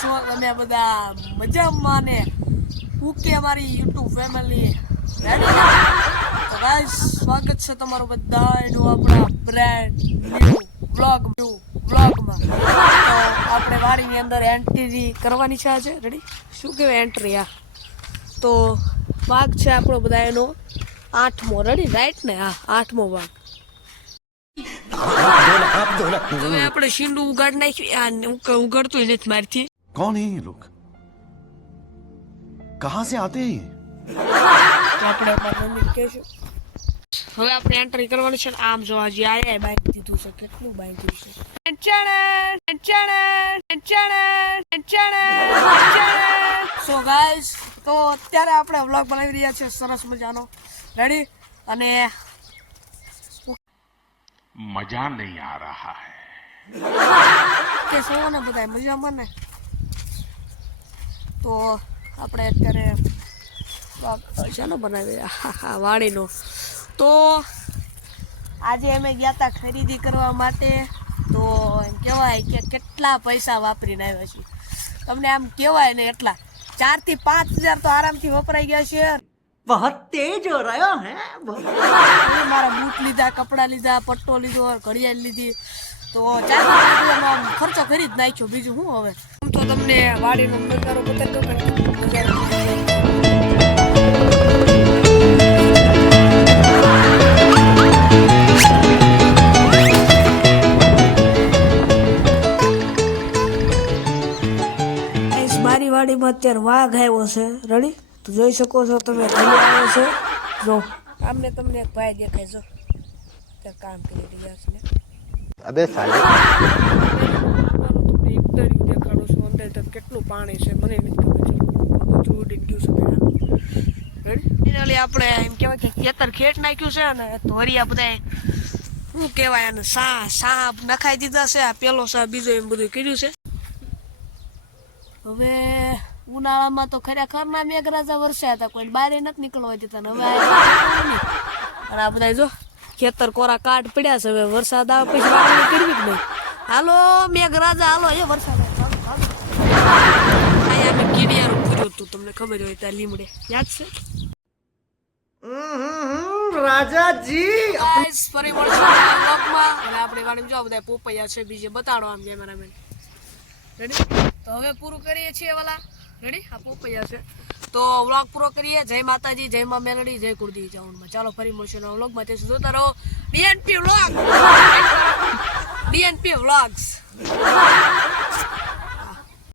છો? તમે બધા મજામાં ને? ઓકે અમારી યુટ્યુબ ફેમિલી રેડી ને? તો ગાઈસ સ્વાગત છે તમારું બધાનું આપણા બ્રાન્ડ ન્યુ વ્લોગમાં. તો આપણે વાડીની અંદર એન્ટ્રી કરવાની છે આજે. રેડી? શું કહેવાય એન્ટ્રી? આ તો ભાગ છે આપણો બધા એનો 8મો. રેડી? રાઈટ ને? હા 8મો ભાગ. હવે આપણે શીંડું ઉગાડ નાખ્યું. ઉગાડતું નથી મારથી. कौन है ये लोग कहां से आते हैं તો આપણે મમ્મી કહેશું. હવે આપણે એન્ટ્રી કરવાની છે. આમ જો હજી આયા બાઈક દીધું છે. કેટલું બાઈક દીધું છે. સો ગાઈસ, તો અત્યારે આપણે વ્લોગ બનાવી રહ્યા છીએ સરસ મજાનો. રેડી? અને मजा नहीं आ रहा है. કે સૌ ને બધા મજામાં ને? તો આપણે અત્યારે શાનો બનાવી વાડીનો. તો આજે અમે ગયા હતા ખરીદી કરવા માટે. તો એમ કહેવાય કે કેટલા પૈસા વાપરીને આવ્યા છીએ. તમને આમ કહેવાય ને એટલા 4 થી 5 હજાર તો આરામથી વપરાઈ ગયા છે. बहुत तेज हो रहा है મારા બૂટ લીધા, કપડાં લીધા, પટ્ટો લીધો, ઘડિયાળ લીધી. તો 4 થી 5 હજારનો ખર્ચો કરી જ નાખ્યો. બીજું શું હવે? આમ તો તમને વાડીનો નજારો બતાવી દો. મારી વાડીમાં અત્યારે વાઘ આવ્યો છે. રેડી? તો જોઈ શકો છો તમે. આવ્યો છે જો. આમને તમને એક ભાઈ દેખાય જો. ત્યાં કામ કરી રહ્યા છે. अबे साले તમને ઇન્ટરવ્યુ દેખાડું છું. અંદર તો કેટલું પાણી છે મને નથી ખબર છે. બધું ઉડીને ગયું છે પેલાનું. રેડી? ફાઇનલી આપણે એમ કહેવાય કે ખેતર ખેડ નાખ્યું છે ને. તો હરિયા બધા શું કહેવાય અને સા નખાઈ દીધા છે. આ પેલો સા બીજો એમ બધું કર્યું છે. હવે ઉનાળામાં તો ખરેખર ના મેઘરાજા વરસ્યા હતા. કોઈ બહાર નથી નીકળવા દેતા. હવે અને આ બધા જો ખેતર કોરા કાટ પડ્યા છે. હવે વરસાદ આવે પછી વાવણી કરવી જ નહીં. હાલો મેઘરાજા હાલો. એ વરસાદ અહીંયા મેં કીડિયારું પૂર્યું હતું. તમને ખબર હોય ત્યાં લીમડે યાદ છે? राजा जी ગાઈસ ફરી મળશું વ્લોગમાં. અને આપણે ગાડીમાં જો બધા પોપૈયા છે. બીજે બતાડો આમ કેમેરામેન. રેડી? તો હવે પૂરું કરીએ છીએ વાલા. રેડી? આ પોપૈયા છે. તો વ્લોગ પૂરો કરીએ. જય માતાજી, જય માં મેલડી, જય કુળદી જાઉનમાં. ચાલો ફરી મળશું નવા વ્લોગમાં. તે જોતા રહો DNP વ્લોગ. DNP vlogs.